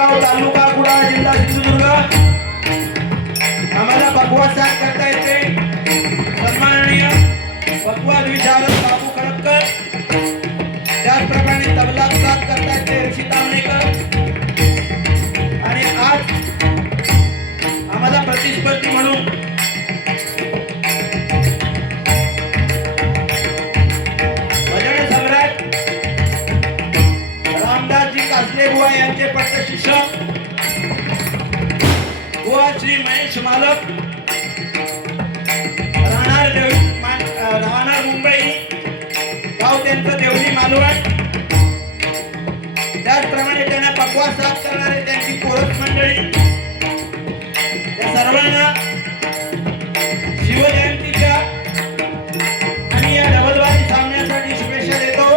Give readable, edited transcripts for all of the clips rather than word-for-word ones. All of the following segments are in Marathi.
नांदगाव तालुका कुडाळ जिल्हा सिंधुदुर्ग आम्हाला बकवास साथ करता येते सन्माननीय बकवास विशारद बाबू खडपकर, त्याचप्रमाणे तबला साथ करता येते ऋषी तांबणेकर आणि आज आम्हाला प्रतिस्पर्धी म्हणून भजन सम्राट रामदासजी कासले बुवा यांचे पट्ट शिक्षक बुवा श्री महेश मालक राहणार मुंबई, गाव त्यांचं देवली मालवण, त्याचप्रमाणे त्यांना पकवास साथ करणारे त्यांची कोरस मंडळी, त्या सर्वांना शिवजयंतीच्या आणि या डबलवारी सामन्यासाठी शुभेच्छा देतो.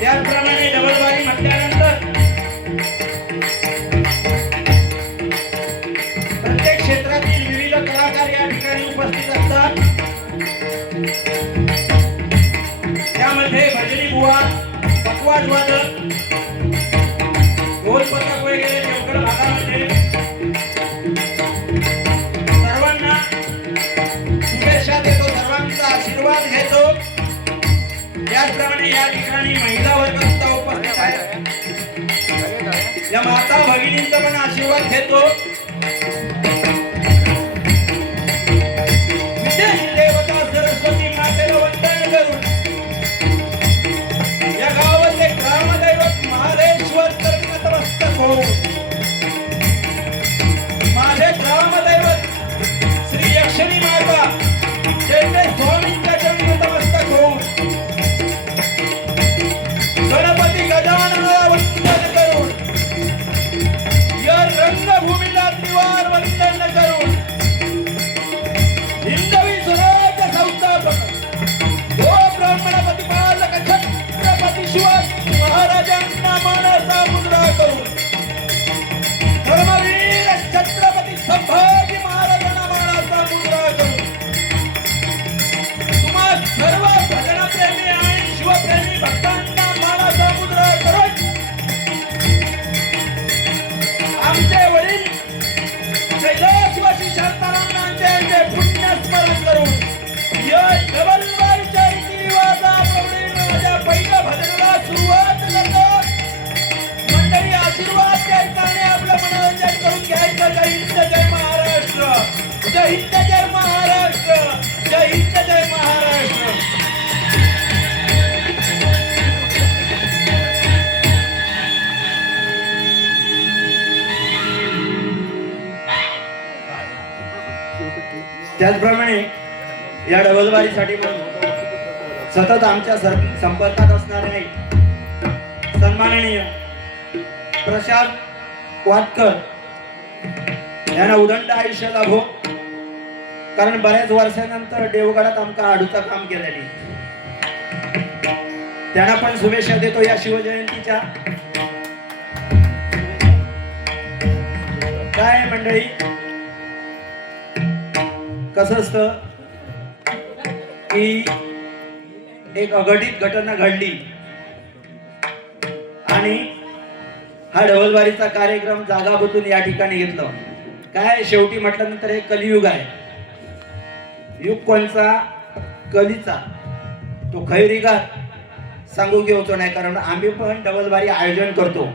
त्याचप्रमाणे डबलवारी म्हटल्यानंतर प्रत्येक क्षेत्रातील विविध कलाकार या ठिकाणी उपस्थित असतात. त्यामध्ये भजनी बुवा, पकवास वादक, ढोल पथक वगैरे देवगड भागामध्ये सर्वांना शुभेच्छा देतो, सर्वांचा आशीर्वाद घेतो. त्याचप्रमाणे या ठिकाणी महिला वर्ग सुद्धा उपस्थित आहे. या माता भगिनींचा पण आशीर्वाद घेतो. देवता सरस्वती मातेला वंदन करून या गावाचे ग्रामदैवत महादेश्वर तर नतमस्तक हो. माझे ग्रामदैवत श्री यक्षिणी माता चैत्य स्वामींच्या चरणी नतमस्तक हो. गणपती गजाननाला वंदन करून या रंगभूमीला त्रिवार वंदन करून हिंदवी स्वराज्य संस्थापक ओ ब्राह्मण प्रतिपालक छत्रपती शिवाजी महाराजांना मानाचा मुजरा करून धर्मवीर छत्रपती संभाजी महाराजांना मानाचा मुजरा करून तुम्हा सर्व भजनप्रेमी आणि शिवप्रेमी भक्तांना मानाचा मुजरा करून आमचे वडील कैलासवासी शांताराम यांचे पुण्य स्मरण करून या डबलवारीच्या रीतिरिवाजाप्रमाणे माझ्या पहिल्या भजनाला सुरुवात करतो. मंडळी आशीर्वाद द्यायचा आणि आपलं मनोरंजन करून घ्यायचं. जय हिंद जय महाराष्ट्र, जय हिंद जय महाराष्ट्र, जय हिंद जय महाराष्ट्र. त्याचप्रमाणे या डबलवारीसाठी सतत आमच्या संपर्कात असणारे सन्माननीय प्रशांत वाटकर यांना उदंड आयुष्य लाभो. कारण बऱ्याच वर्षानंतर देवगडात आमका आडूचं काम केलेली, त्यांना पण शुभेच्छा देतो या शिवजयंतीच्या. काय मंडळी, कसं असतं की एक अघटित घटना घडली आणि हा डबलवारीचा कार्यक्रम जागा बदलून या ठिकाणी घेतलं. काय शेवटी म्हटल्यानंतर हे कलियुग आहे. युग कोणचा? कलीचा. तो खैरीगार सांगू घेतो नाही, कारण आम्ही पण डबलवारी आयोजन करतो.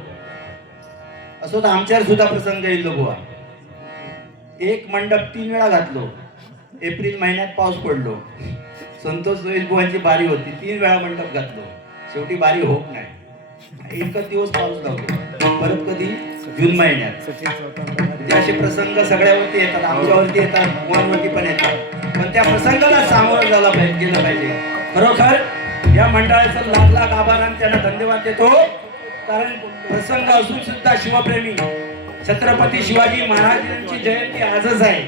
असो तर आमच्यावर सुद्धा प्रसंग येईल. बुवा एक मंडप 3 वेळा घातलो. एप्रिल महिन्यात पाऊस पडलो, संतोष जोईल बुवांची बारी होती, 3 वेळा मंडप घातलो, शेवटी बारी होत नाही. एकच दिवस पाऊस लावतो, परत कधी जून महिन्यात. असे प्रसंग सगळ्यावरती येतात, आमच्यावरती येतात, मुलांवरती पण येतात. पण त्या प्रसंगाला सामोरं गेलं पाहिजे. खरोखर या मंडळाचं लाख लाख आभार आणि त्यांना धन्यवाद देतो. कारण प्रसंग असून सुद्धा शिवप्रेमी छत्रपती शिवाजी महाराजांची जयंती आजच आहे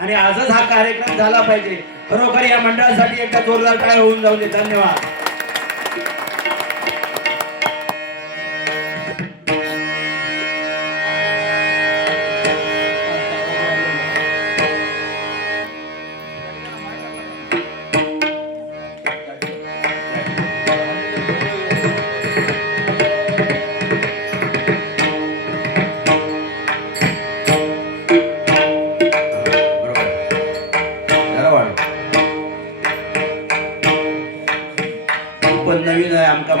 आणि आजच हा कार्यक्रम झाला पाहिजे. खरोखर या मंडळासाठी एकदा जोरदार टाळ्या होऊन जाऊ दे. धन्यवाद.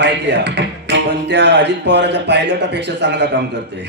माहिती आहे, पण त्या अजित पवाराच्या पायलटापेक्षा चांगला काम करतोय.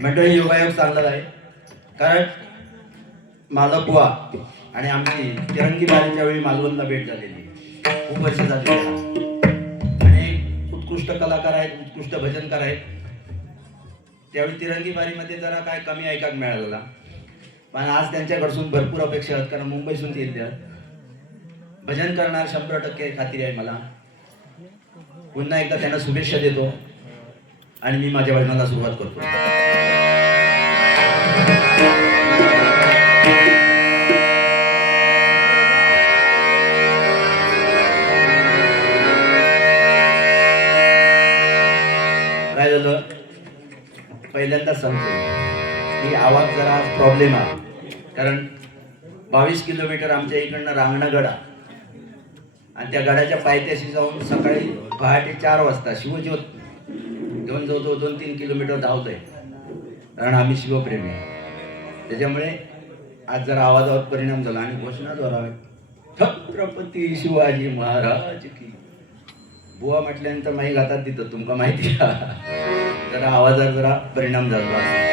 मंडळी, योगायोग चांगला आहे. कारण माझा बुवा आणि आमची तिरंगी बारीच्या वेळी मालवणला भेट झालेली, खूप वर्ष झाली. आणि उत्कृष्ट कलाकार आहेत, उत्कृष्ट भजनकार आहेत. त्यावेळी तिरंगी बारीमध्ये जरा काय कमी ऐकायला मिळालेला, पण आज त्यांच्याकडसून भरपूर अपेक्षा आहेत. कारण मुंबईसून ते येतात, भजन करणार 100% खात्री आहे मला. पुन्हा एकदा त्यांना शुभेच्छा देतो आणि मी माझ्या भजनाला सुरुवात करतो. काय झालं, पहिल्यांदा सांगतो की आवाज जरा प्रॉब्लेम आहे. कारण 22 किलोमीटर आमच्या इकडनं रांगणागड आणि त्या गडाच्या पायथ्याशी जाऊन सकाळी पहाटे 4 वाजता शिवज्योत घेऊन जवळजवळ 2-3 किलोमीटर धावतोय. कारण आम्ही शिवप्रेमी, त्याच्यामुळे आज जरा आवाजावर परिणाम झाला. आणि घोषणा द्वारा छत्रपती शिवाजी महाराज की. बुवा म्हटल्यानंतर माही घातात तिथं तुमका माहिती आहे, जरा आवाजावर जरा परिणाम झाला.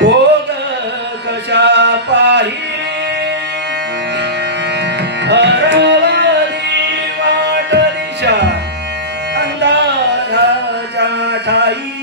भोग कशा पाही हरवली वाट दिशा अंधाराच्या ठाई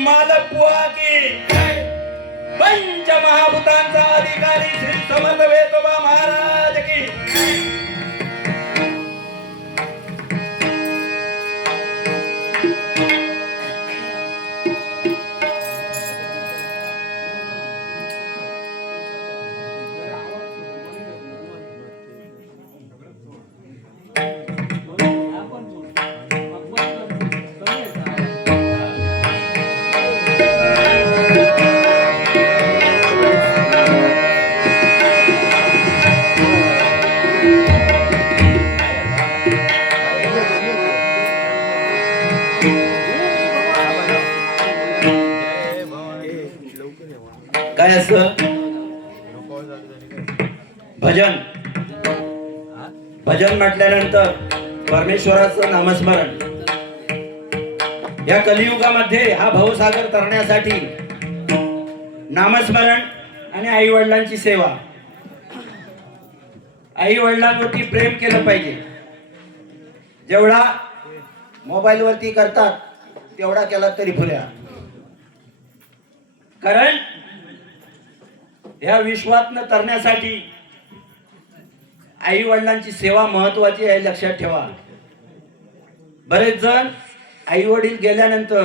मालपुआ की पंच महाभूतांचा अधिकारी श्री समर्थ वेतोबा महाराज की काय असं भजन भजन म्हटल्यानंतर परमेश्वराचं नामस्मरण. या कलियुगामध्ये हा भवसागर तरण्यासाठी नामस्मरण आणि आई वडिलांची सेवा. आई वडिलांवरती प्रेम केलं पाहिजे. जेवढा मोबाईल वरती करतात तेवढा केला तरी पुऱ्या. कारण या विश्वातनं तरण्यासाठी आई वडिलांची सेवा महत्वाची आहे, लक्षात ठेवा. बरेच जण आई वडील गेल्यानंतर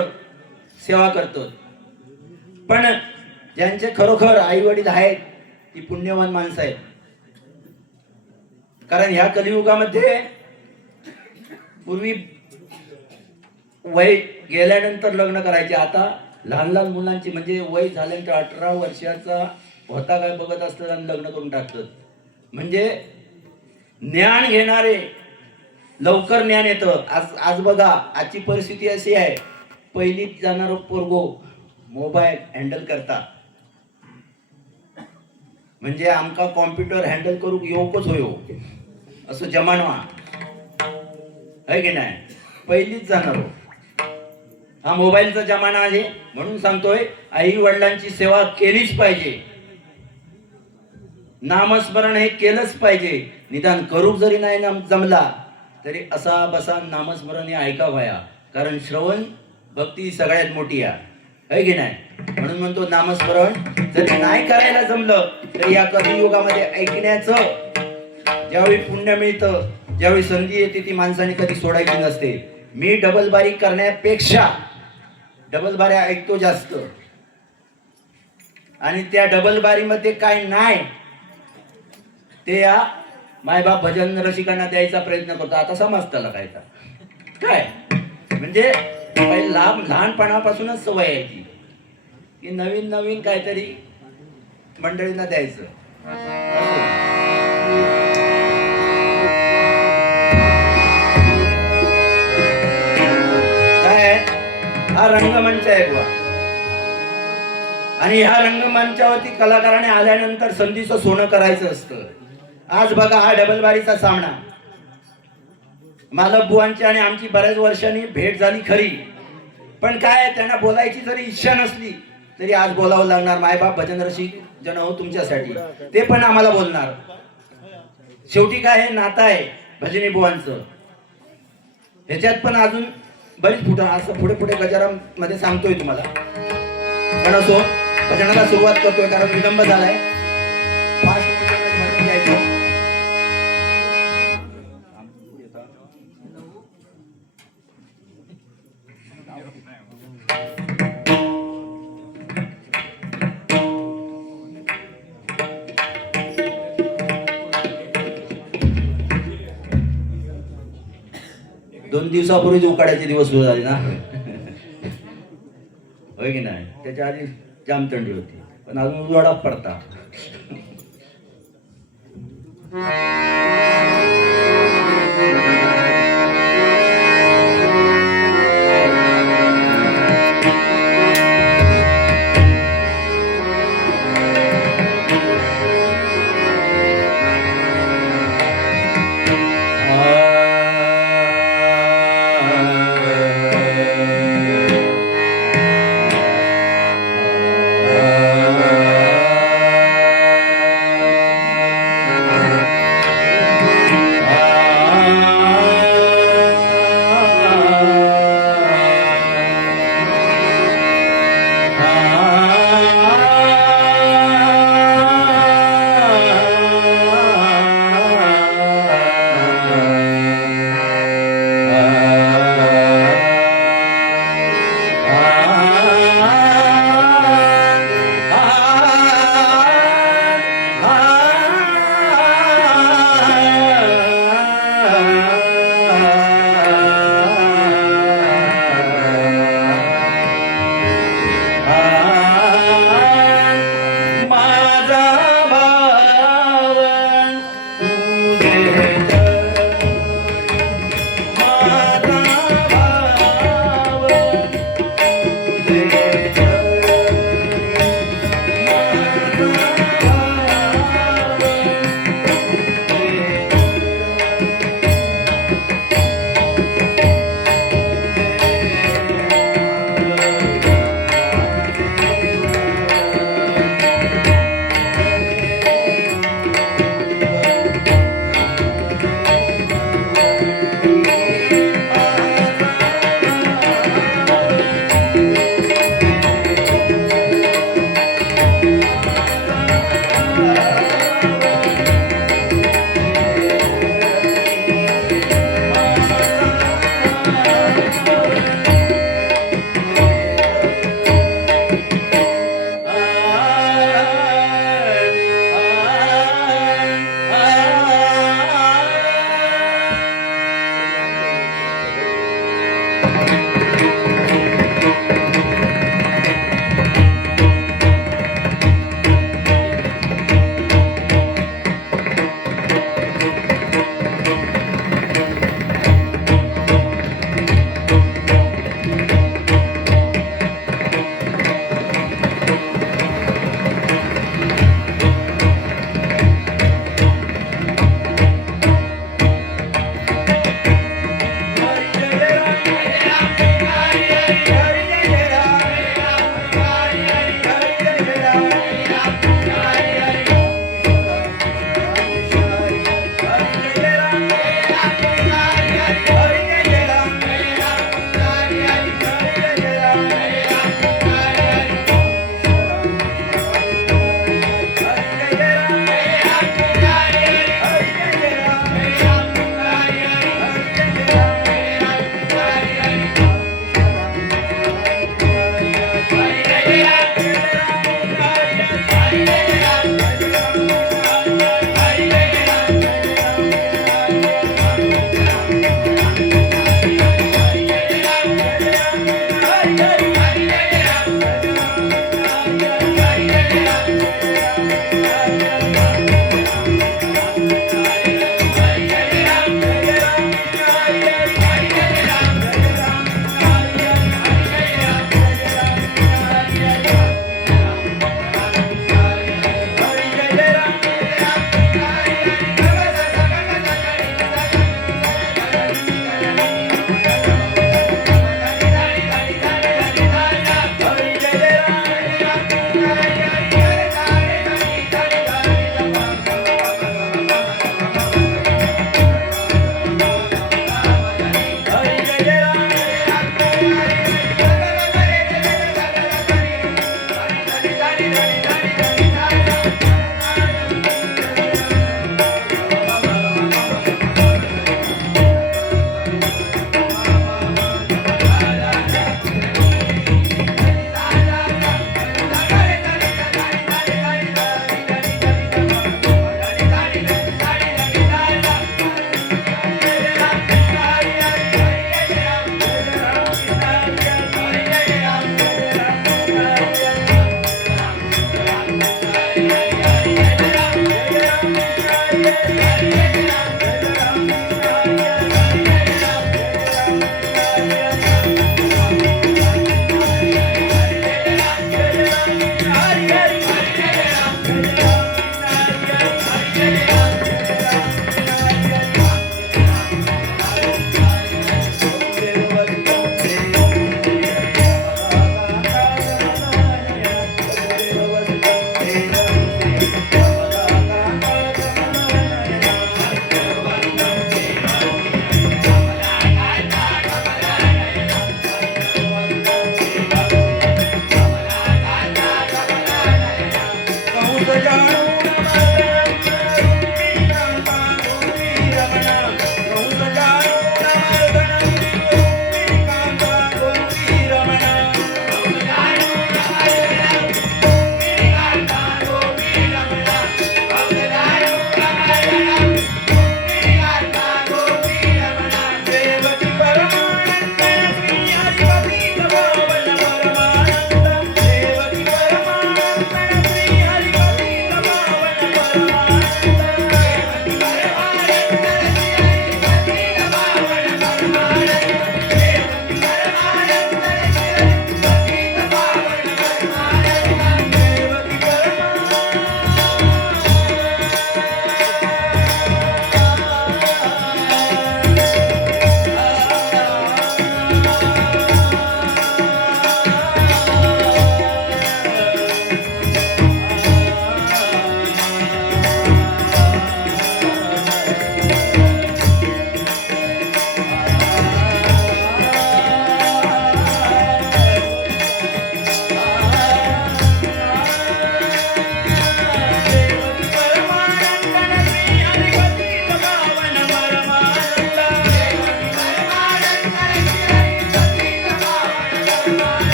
सेवा करतात, पण ज्यांचे खरोखर आई वडील आहेत ती पुण्यवान माणसं आहेत. कारण ह्या कलियुगामध्ये पूर्वी वय गेल्यानंतर लग्न करायचे, आता लहान लहान मुलांची म्हणजे वय झाल्यानंतर 18 वर्षाचा होता काय बघत असतात आणि लग्न करून टाकतात. म्हणजे ज्ञान घेणारे लवकर ज्ञान येतं. आज बघा आजची परिस्थिती अशी आहे, पहिलीत जाणार पोरगो मोबाईल हँडल करता म्हणजे आमका कॉम्प्युटर हँडल करू येऊकच होयो असं जमानवा आहे की नाही. पहिलीच जाणार हा मोबाईलचा जमाना आहे. म्हणून सांगतोय आई वडिलांची सेवा केलीच पाहिजे. नामस्मरण हे केलंच पाहिजे. निदान करू जरी नाही जमला तरी असा बसा नामस्मरण हे ऐका व्हाया. कारण श्रवण भक्ती सगळ्यात मोठी आहे की नाही. म्हणून म्हणतो नामस्मरण जरी नाही करायला जमलं तर या कलियुगामध्ये ऐकण्याचं ज्यावेळी पुण्य मिळतं, ज्यावेळी संधी येते ती माणसाने कधी सोडायची नसते. मी डबल बारी करण्यापेक्षा डबल बारी ऐकतो जास्त, आणि त्या डबल बारी मध्ये काय नाही ते या मायबाप भजन रसिकांना द्यायचा प्रयत्न करतो. आता समजतं कायचा काय म्हणजे लहानपणापासूनच सवय आहे ती की नवीन नवीन काहीतरी मंडळींना द्यायचं. काय हा रंगमंच आहे बुवा, आणि ह्या रंगमंचावरती कलाकाराने आल्यानंतर संधीचं सोनं करायचं असतं. आज बघा हा डबल बारीचा सामना. मालक बुवांची आणि आमची बऱ्याच वर्षांनी भेट झाली खरी, पण काय त्यांना बोलायची जरी इच्छा नसली तरी आज बोलावं लागणार. मायबाप भजन रसिक जन हो तुमच्यासाठी, ते पण आम्हाला बोलणार. शेवटी काय हे नातं आहे भजनी बुवांचं. ह्याच्यात पण अजून बरीच फुटं असं पुढे पुढे गजाराम मध्ये सांगतोय तुम्हाला. पण असो, भजनाला सुरुवात करतोय कारण विलंब झालाय. फास्ट भजन घ्यायचं. दोन दिवसापूर्वीच उकाड्याचे दिवस सुरू झाले ना. होय की नाही? त्याच्या आधी जाम थंडी होती, पण अजून उजवाडा पडता.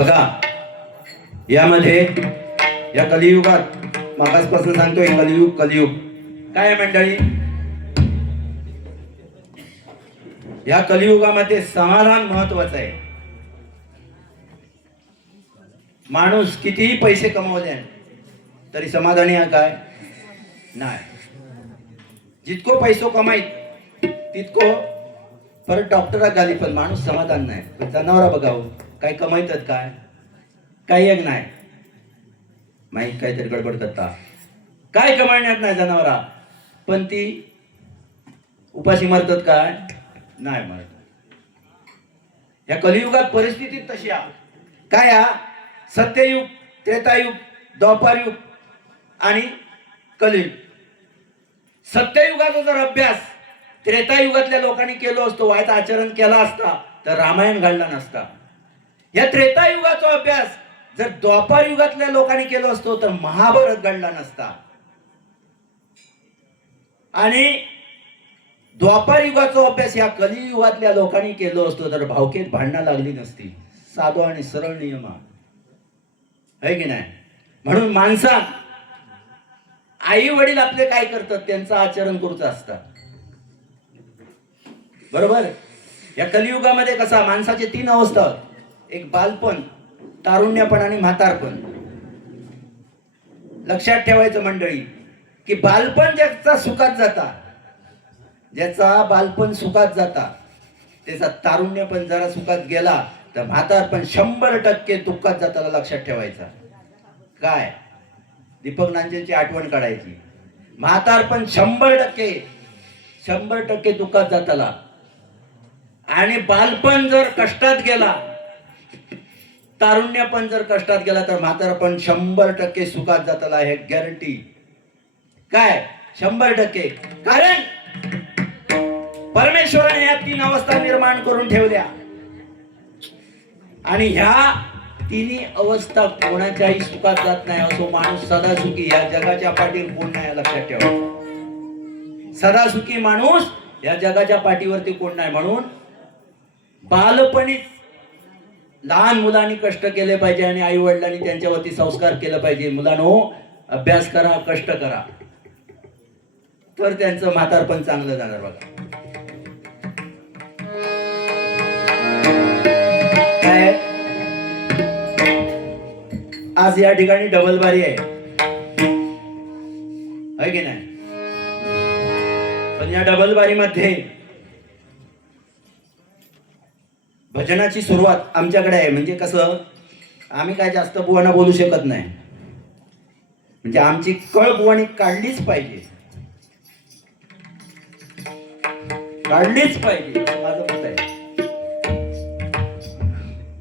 बघा, यामध्ये या कलियुगात मागासपासून सांगतोय कलियुग कलियुग काय आहे मंडळी. या कलियुगामध्ये समाधान महत्वाचं आहे. माणूस कितीही पैसे कमवले तरी समाधानी आहे काय नाही. जितको पैसो कमाईत तितको परत डॉक्टरा गाली पण माणूस समाधान नाही. पण जनावरा बघावं काय कमाईतात काय काही एक नाही माहीत काहीतरी गडबड करता काय कमावण्यात नाही जनावरा पण ती उपाशी मरतात काय नाही मरत. या कलियुगात परिस्थिती तशी काय सत्ययुग त्रेतायुग द्वापारयुग आणि कलियुग. सत्ययुगाचा जर अभ्यास त्रेतायुगातल्या लोकांनी केलो असतो वाईट आचरण केला असता तर रामायण घडला नसता. या त्रेतायुगाचा अभ्यास जर द्वापार युगातल्या लोकांनी केलो असतो तर महाभारत घडला नसता. आणि द्वापार युगाचा अभ्यास या कलियुगातल्या लोकांनी केलो असतो तर भावकेत भांडणं लागली नसती. साधो आणि सरळ नियम आहे की नाही. म्हणून माणसा आई वडील आपले काय करतात त्यांचं आचरण करूच असतात बरोबर. या कलियुगामध्ये कसा माणसाचे 3 अवस्था आहेत. एक बालपण तारुण्यपण आणि म्हातारपण. लक्षात ठेवायचं मंडळी की बालपण ज्याचा सुखात जाता ज्याचा बालपण सुखात जाता त्याचा तारुण्यपण जरा सुखात गेला तर म्हातारपण 100% दुःखात जाताला. लक्षात ठेवायचा काय दीपक नांजेंची आठवण काढायची. म्हातारपण 100% दुःखात जाताला. आणि बालपण जर कष्टात गेला तारुण्यपण जर कष्टात गेला तर म्हातारपण 100% सुखात जाताला. हे गॅरंटी काय 100%. कारण परमेश्वराने या 3 अवस्था निर्माण करून ठेवल्या आणि ह्या 3 अवस्था कोणाच्याही सुखात जात नाही. असो माणूस सदा सुखी या जगाच्या पाठीवर कोण नाही. लक्षात ठेवा सदा सुखी माणूस या जगाच्या पाठीवरती कोण नाही. म्हणून बालपणीच लहान मुलांनी कष्ट केले पाहिजे आणि आई वडिलांनी त्यांच्यावरती संस्कार केले पाहिजे. मुलांनो अभ्यास करा कष्ट करा तर त्यांचं म्हातारपण चांगलं जाणार. बघा काय आज या ठिकाणी डबल बारी आहे की नाही. पण या डबल बारी मध्ये भजनाची सुरुवात आमच्याकडे आहे. म्हणजे कसं आम्ही काय जास्त बुवांना बोलू शकत नाही. म्हणजे आमची कळ बुवानी काढलीच पाहिजे काढलीच पाहिजे माझं मत आहे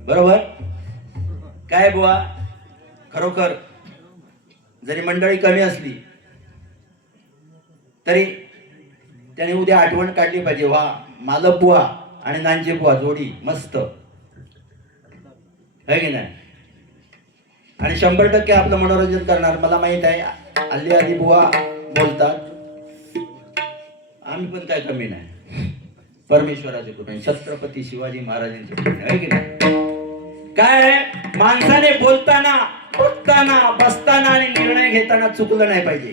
बरोबर. काय बुवा खरोखर जरी मंडळी कमी असली तरी त्याने उद्या आठवण काढली पाहिजे. वा मालक बुवा आणि नांजे बुवा जोडी मस्त है की नाही. आणि 100% आपलं मनोरंजन करणार. मला माहित आहे आली आधी बुवा बोलतात आम्ही पण काय कमी नाही. परमेश्वराचे कृपेने छत्रपती शिवाजी महाराजांचे कृपेने है की नाही. काय माणसाने बोलताना बघताना बसताना आणि निर्णय घेताना चुकलं नाही पाहिजे.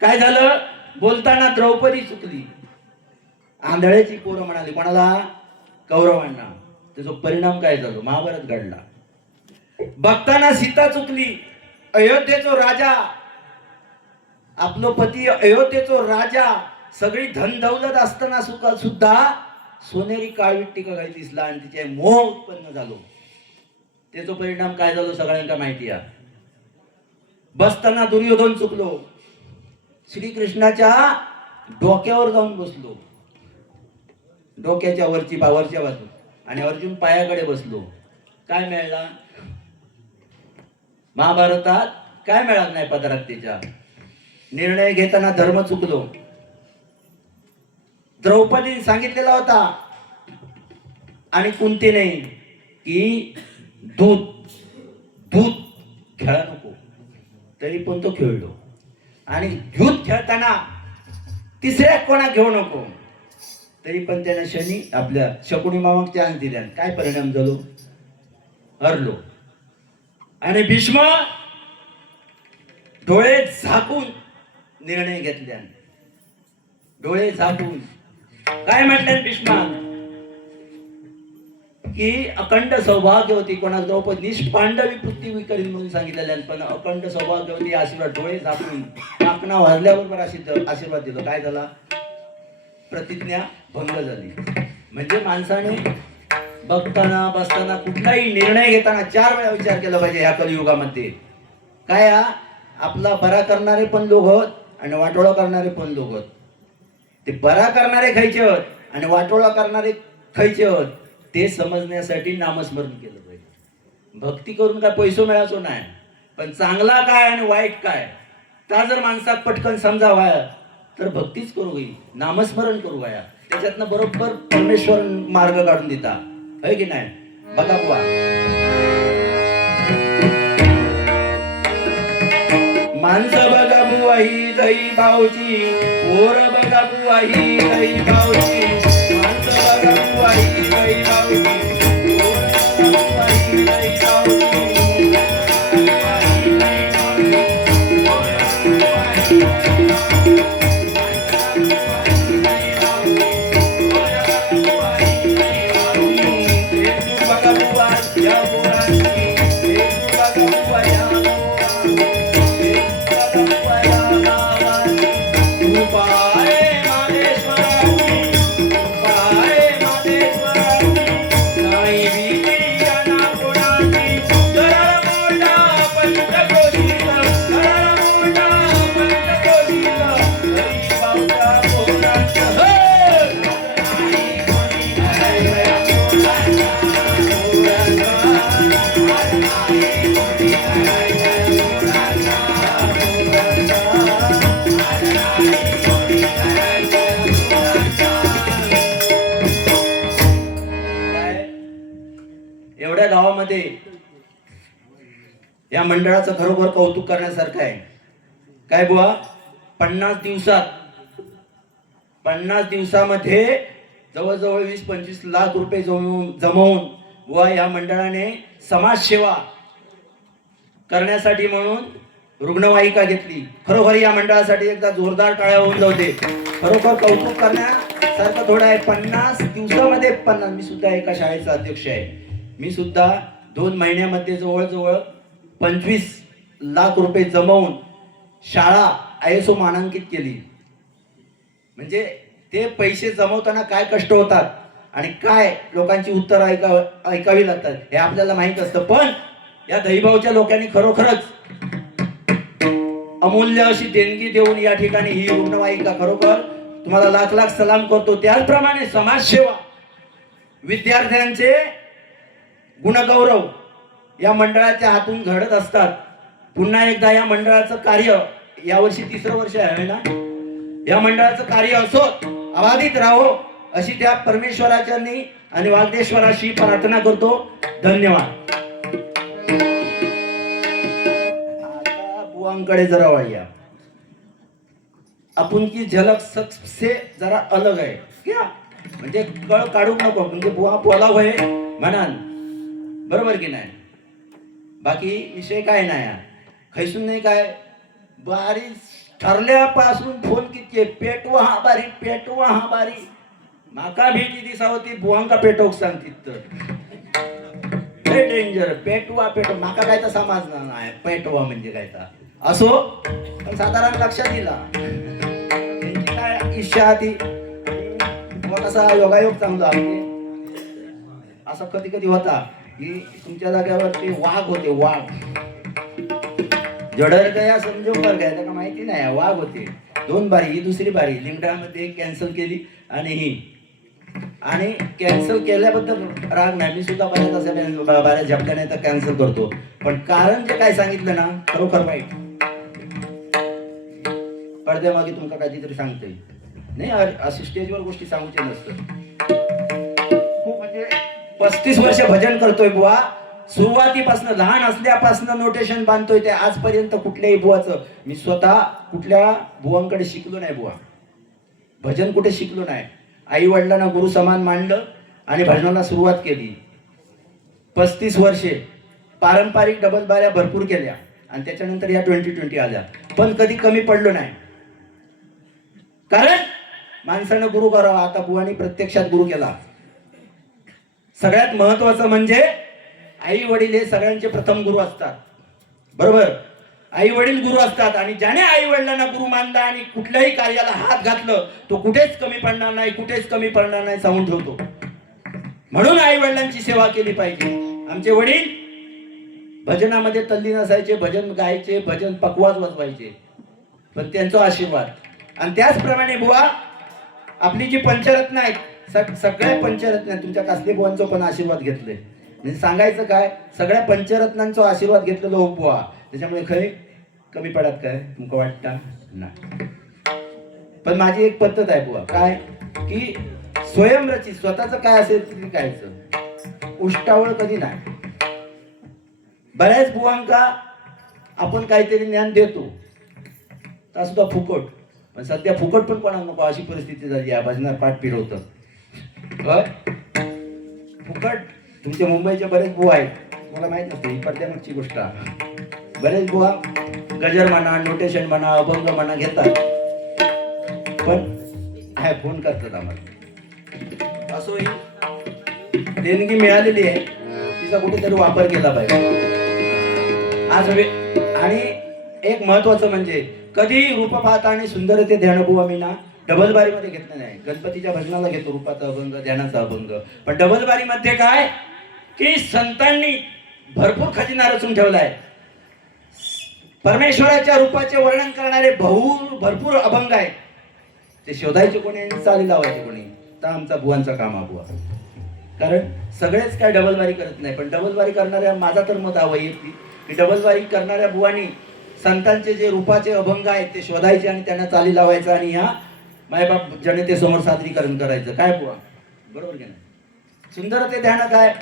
काय झालं बोलताना द्रौपदी चुकली. आंधळ्याची पोरं म्हणाली कोणाला कौरवांना. त्याचा परिणाम काय झाला महाभारत घडला. बघताना सीता चुकली. अयोध्येचो राजा आपलो पती अयोध्येचो राजा सगळी धन दौलत असताना सुद्धा सोनेरी काळवीट टीका घाली दिसला आणि तिचे मोह उत्पन्न झालो. त्याचा परिणाम काय झालो सगळ्यांना माहिती आहे. बसताना दुर्योधन चुकलो. श्रीकृष्णाच्या डोक्यावर जाऊन बसलो. डोक्याच्या वरची वरच्या बाजू आणि अर्जुन पायाकडे बसलो. काय मिळाला महाभारतात काय मिळालं नाही पदरात त्याच्या. निर्णय घेताना धर्म चुकलो. द्रौपदीने सांगितलेला होता आणि कुंतीने की दूध दूध खेळा नको तरी पण तो खेळलो. आणि दूध खेळताना तिसऱ्या कोणा घेऊ नको तरी पण त्याने शनी आपल्या शकुनी मामाक चान्स दिल्या. काय परिणाम झालो हरलो. आणि भीष्म डोळे झाकून निर्णय घेतल्या. डोळे झाकून काय म्हटले भीष्मा की अखंड सौभाग्यवती कोणा द्रौपदी निष्पांडवी पृथ्वी करीन म्हणून सांगितलेल्या, पण अखंड सौभाग्यवती आशीर्वाद डोळे झाकून टाकणा वाजल्याबरोबर आशीर्वाद दिला. काय झाला? प्रतिज्ञा भंग झाली. म्हणजे माणसाने बघताना बसताना कुठलाही निर्णय घेताना 4 वेळा विचार केला पाहिजे. या कलियुगामध्ये काय आपला बरा करणारे पण लोक होत आणि वाटोळा करणारे पण लोक होत. ते बरा करणारे खायचे होत आणि वाटोळा करणारे खायचे होत ते समजण्यासाठी नामस्मरण केलं पाहिजे. भक्ती करून काय पैसो मिळायचो नाही, पण चांगला काय आणि वाईट काय त्या जर माणसात पटकन समजावा तर भक्तीच करू गई, नामस्मरण करू गया. त्याच्यातनं बरोबर परमेश्वर मार्ग काढून देता है की नाही. बघा बुवा, माणसं बघा बुवा ही दही भाऊची, पोर बघा बुवा ही दही भाऊची, माणसं बघा बुवा ही दही भाऊची, पोर बघा बुवा ही दही भाऊची. एवढ्या गावामध्ये या मंडळाचं खरोखर कौतुक करण्यासारखं आहे. काय बुवा, 50 दिवसामध्ये जवळजवळ 20-25 लाख रुपये जमवून बुवा या मंडळाने समाजसेवा करण्यासाठी म्हणून रुग्णवाहिका घेतली. खरोखर या मंडळासाठी एकदा जोरदार टाळ्या होऊन जाऊ दे. खरोखर कौतुक करण्यासारखं थोडं आहे. 50 दिवसामध्ये 50. मी सुद्धा एका शाळेचा अध्यक्ष आहे. मी सुद्धा 2 महिन्यामध्ये जवळजवळ 25 लाख रुपये जमवून शाळा ISO मानांकित केली. म्हणजे ते पैसे जमवताना काय कष्ट होतात आणि काय लोकांची उत्तर ऐकावी लागतात हे आपल्याला माहित असतं. पण या दहीभाऊच्या लोकांनी खरोखरच अमूल्य अशी देणगी देऊन या ठिकाणी ही रुग्णवाहिका, खरोखर तुम्हाला लाख लाख सलाम करतो. त्याचप्रमाणे समाजसेवा, विद्यार्थ्यांचे गुणगौरव या मंडळाच्या हातून घडत असतात. पुन्हा एकदा या मंडळाचं कार्य, यावर्षी 3रं वर्ष आहे ना, या मंडळाचं कार्य असो अबाधित राहो अशी त्या परमेश्वराच्यांनी आणि वागदेश्वराशी प्रार्थना करतो. धन्यवाद. आता बुवांकडे जरा वळूया. आपण की झलक सबसे जरा अलग आहे क्या, म्हणजे कळ काढू नको, म्हणजे बुवा बोला वय म्हणाल, बरोबर की नाही. बाकी विषय काय नाही, खैसून नाही काय बारी ठरल्यापासून फोन किती पेटवा हा बारी, पेटवा हा बारी. माका भेटी दिसावती बुवांका पेटवक सांगतील तर डेंजर. पेटवा पेटवा माका काय तर समजणार नाही पेटवा म्हणजे काय तर असो, पण साधारण लक्षात दिला त्यांची काय इच्छा ती. कसा योगायोग चांगला असं कधी कधी होता की तुमच्या जाग्यावरती वाघ होते. वाघ जडर गया संजोग कर गया का माहिती नाही. वाघ होते 2 बारी, ही 2री बारी लिंगडामध्ये कॅन्सल केली आणि ही, आणि कॅन्सल केल्याबद्दल राग नाही. मी सुद्धा बऱ्याच अशा बऱ्याच झपट्याने तर कॅन्सल करतो, पण कारण जे काय सांगितलं ना खरोखर वाईट. पडद्यामागे तुमका काहीतरी सांगतोय नाही, अशी स्टेजवर गोष्टी सांगूचे नसतं. खूप म्हणजे 35 वर्ष भजन करतोय बुवा. सुरुवातीपासून लहान असल्यापासून नोटेशन बांधतोय ते आजपर्यंत कुठल्याही बुवाचं मी स्वतः कुठल्या बुवांकडे शिकलो नाही. बुवा भजन कुठे शिकलो नाही. आई वडिलांना गुरु समान मांडलं आणि भजनाला सुरुवात केली. 35 वर्षे पारंपरिक डबल बाऱ्या भरपूर केल्या आणि त्याच्यानंतर या 2020 आल्या, पण कधी कमी पडलो नाही. कारण माणसानं गुरु करावा. आता बुवानी प्रत्यक्षात गुरु केला. सगळ्यात महत्वाचं म्हणजे आई वडील हे सगळ्यांचे प्रथम गुरु असतात. बरोबर, आई वडील गुरु असतात आणि ज्याने आई वडिलांना गुरु मानला आणि कुठल्याही कार्याला हात घातलं तो कुठेच कमी पडणार नाही, कुठेच कमी पडणार नाही सांगून ठेवतो. म्हणून आई वडिलांची सेवा केली पाहिजे. आमचे वडील भजनामध्ये तल्लीन असायचे, भजन गायचे, भजन पकवाज वाजवायचे, पण त्यांचा आशीर्वाद. आणि त्याचप्रमाणे बुवा आपली जी पंचरत्न आहेत, सगळ्या पंचरत्न आहेत, तुमच्या कासले बुवांचा पण आशीर्वाद घेतले. म्हणजे सांगायचं काय, सगळ्या पंचरत्नांचा आशीर्वाद घेतलेलो हो बुवा. त्याच्यामुळे खरी कमी पडत काय तुमका वाटतं नाही. पण माझी एक पद्धत आहे बुवा, काय की स्वयंरचित स्वतःच काय असेल तरी कायचं, उष्टावळ कधी नाही. बऱ्याच बुवांका आपण काहीतरी ज्ञान देतो तर सुद्धा फुकट, पण सध्या फुकट पण कोणा नको अशी परिस्थिती झाली आहे. भजनात पाठ फिरवतं फुकट. तुमचे मुंबईचे बरेच बुवा आहेत, मला माहित नसते ही पडद्यामागची गोष्ट. बरेच बुवा गजर म्हणा, नोटेशन म्हणा, अभंग म्हणा घेतात, पण हाय फोन करतात आम्हाला. असो ही देणगी मिळालेली आहे, तिचा कुठेतरी वापर केला पाहिजे. आज आणि एक महत्वाचं म्हणजे कधी रूप पाहता आणि सुंदर ते ध्यानभुवा मी ना डबल बारी मध्ये घेतलं नाही. गणपतीच्या भजनाला घेतो रूपाचा अभंग, ध्यानाचा अभंग, पण डबल बारी मध्ये काय की संतांनी भरपूर खजिना रचून ठेवलाय. परमेश्वराच्या रूपाचे वर्णन करणारे भरपूर अभंग आहेत. ते शोधायचे कोणी आणि चाली लावायचे कोणी, तर आमचा बुवांचा काम हा बुवा. कारण सगळेच काय डबलबारी करत नाही, पण डबलबारी करणाऱ्या माझा तर मत आवडते की डबलबारी करणाऱ्या बुवानी संतांचे जे रूपाचे अभंग आहेत ते शोधायचे आणि त्यांना चाली लावायचं आणि ह्या मायबाप जनतेसमोर सादरीकरण करायचं. काय बुवा बरोबर की नाही. सुंदर ते ध्यान काय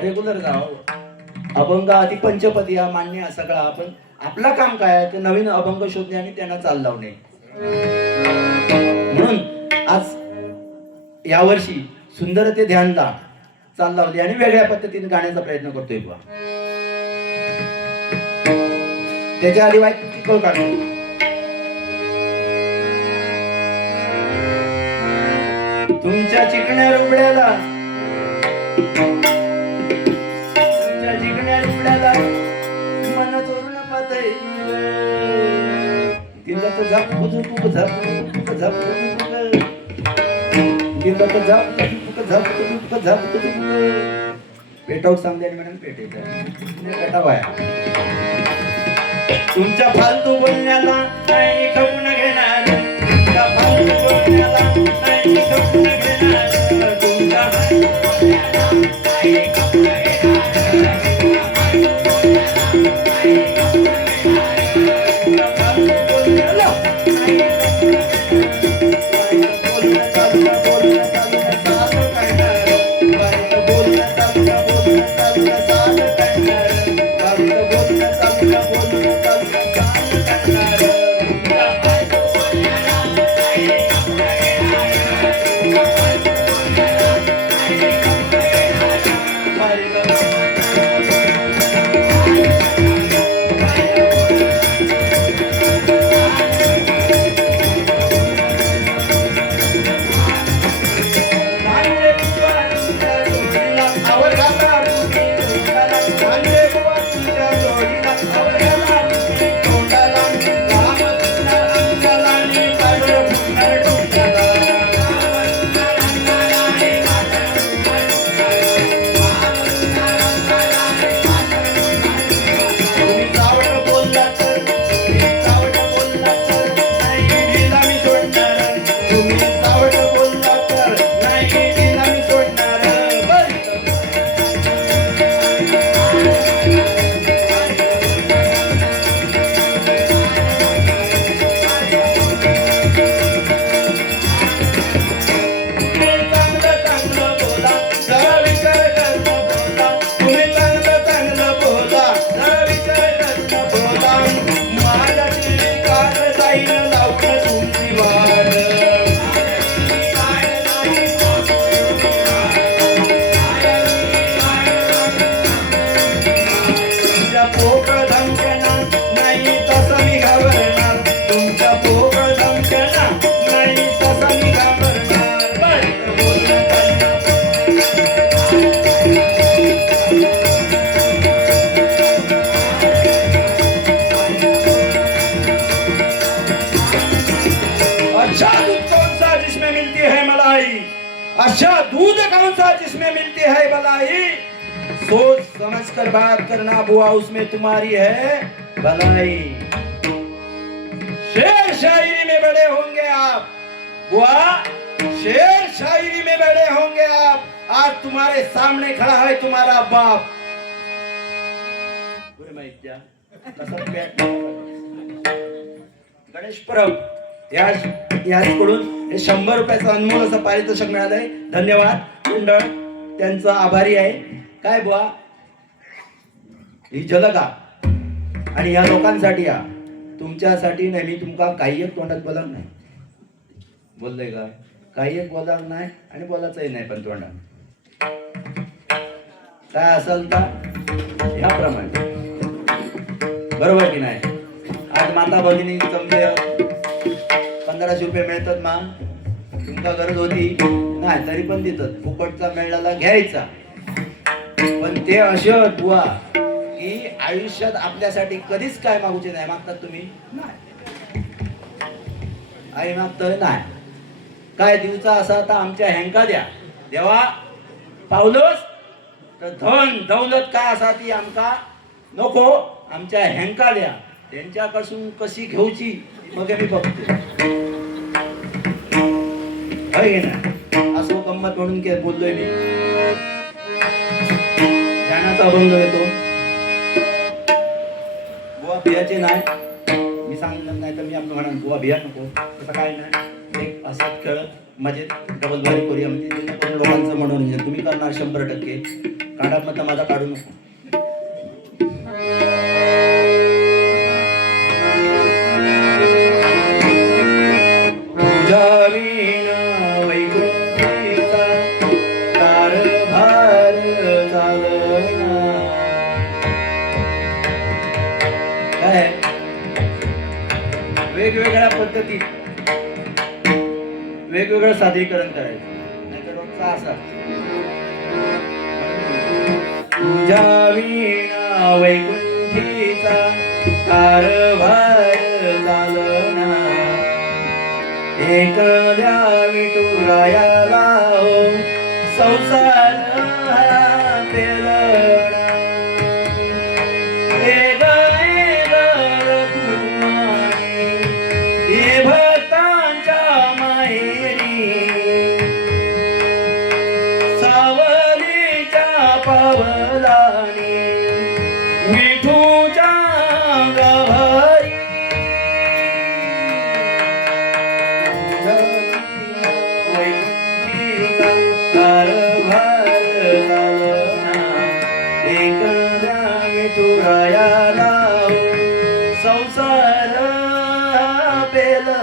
रेग्युलर जावं. अभंग आधी पंचपदी हा मान्य सगळा, आपण आपलं काम काय आहे ते नवीन अभंग शोधणे आणि त्यांना चाल लावणे. म्हणून आज यावर्षी सुंदर ते ध्यानला चाल लावली आणि वेगळ्या पद्धतीने गाण्याचा प्रयत्न करतोय बुवा. त्याच्या आधी वाईट कळ काढतो. तुमच्या चिकण्या रुपड्याला, तुमच्या चिकण्या रुपड्याला मन चोरून पाहतय. तिला तर झाप झुपूक झाप झुपूक झाप झुपूक, तिला तर झाप झुपूक झाप झुपूक झाप झुपूक. पेटाऊट सांगते मॅडम पेटायचं कटावाया. तुमच्या फालतू बोलण्याला नाही खपून घेणार, तुमच्या फालतू बोलण्याला नाही खपून घेणार, तुमच्या फालतू बोलण्याला नाही खपून अच्छा दूध कौन सा जिसमें मिलती है भलाई, सोच समझ कर बात करना बुआ, उसमें तुम्हारी है भलाई। शेर शायरी में बड़े होंगे आप बुआ, शेर शायरी में बड़े होंगे आप, आज तुम्हारे सामने खड़ा है तुम्हारा बाप। गणेश परब याचकडून 100 रुपयाचं अनमोल असं पारितोषिक मिळालंय, धन्यवाद मंडळ त्यांचा आभारी आहे। काय बुवा ही जलगा आणि या लोकांसाठी या तुमच्यासाठी नाही, मी तुमका काही एक तोंडात बोलणार नाही, बोललंय का काही एक बोलणार नाही आणि बोलायचंही नाही, पण तोंडात काय असेल तर याप्रमाणे बरोबर की नाही। आज माता भगिनी जमले 1500 रुपये मिळतात मा, तुमका गरज होती नाही तरी पण देतात, फुकटचा मिळाला घ्यायचा, पण ते असे बुवा की आयुष्यात आपल्यासाठी कधीच काय मागूचे नाही। मागतात तुम्ही नाही, आई मागतोय नाही, काय दिवसा असा आता आमच्या हँका द्या देवा पावलोस तर धन दौलत काय असा ती आमका नको, आमच्या हँका द्या, त्यांच्यापासून कशी घेऊची मग मी बघतो असं गंमत म्हणून काय बोललोय मी, ज्ञानाचा अभंग येतो बुवा बियाचे नाही, मी सांगणार नाही तर मी आपलं म्हणाल बुवा बिया नको, तसं काय नाही, एक असं खेळत मजेत डबल बारी करूया, म्हणजे लोकांचं मनोरंजन तुम्ही करणार 100%, काढा मत माझा काढू नको। वेगवेगळ्या पद्धतीत वेगवेगळं सादरीकरण करायचं, नाहीतर रोजचा असा तुझ्या वीणा वैकुंठीचा कारभार चालना, एकल्या विठुरायाला संसार पेलना,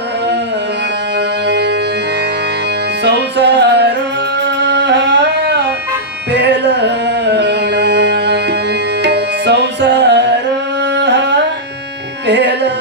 संसार पेलना, संसार पेलना, संसार पेलना।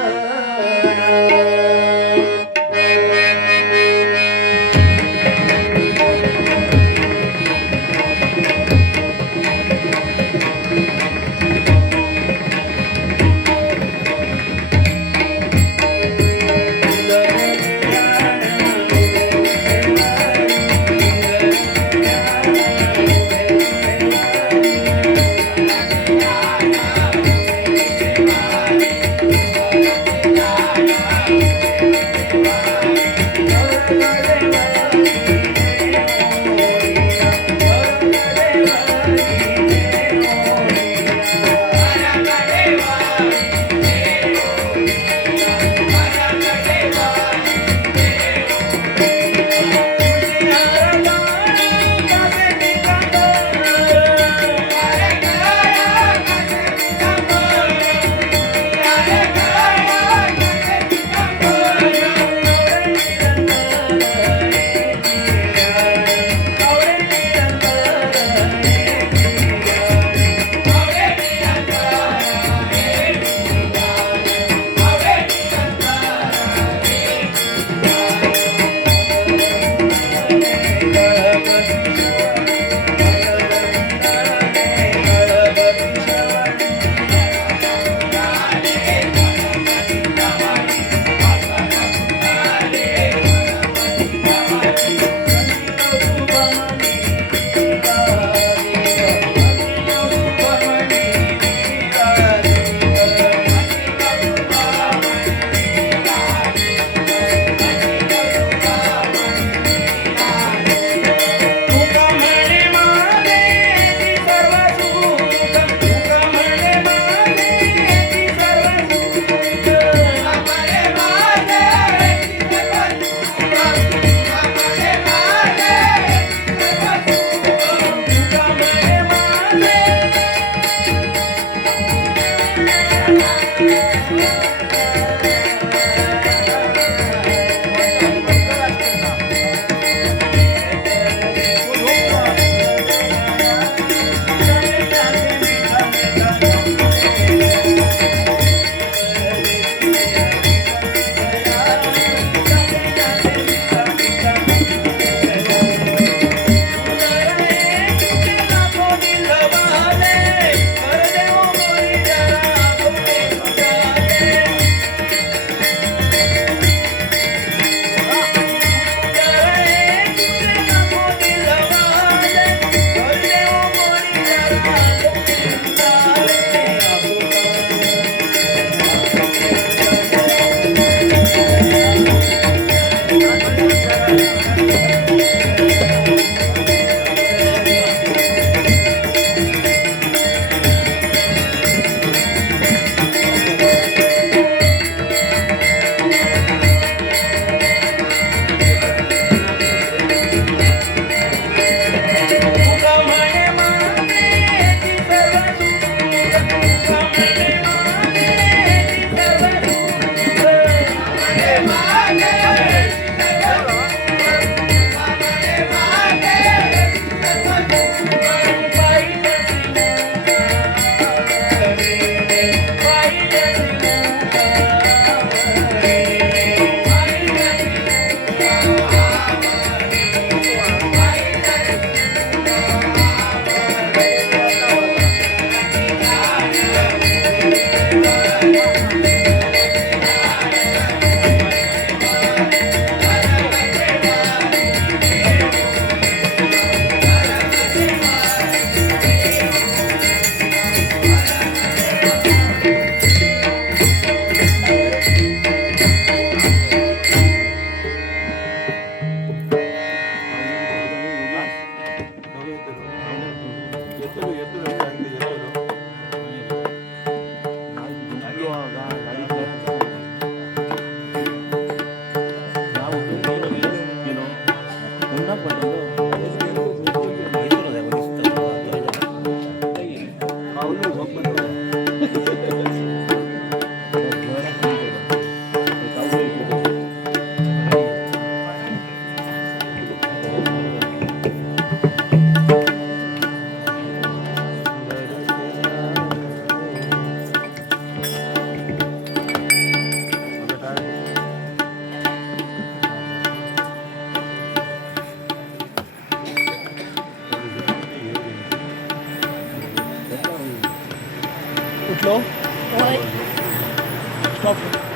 उठलो होय स्टॉप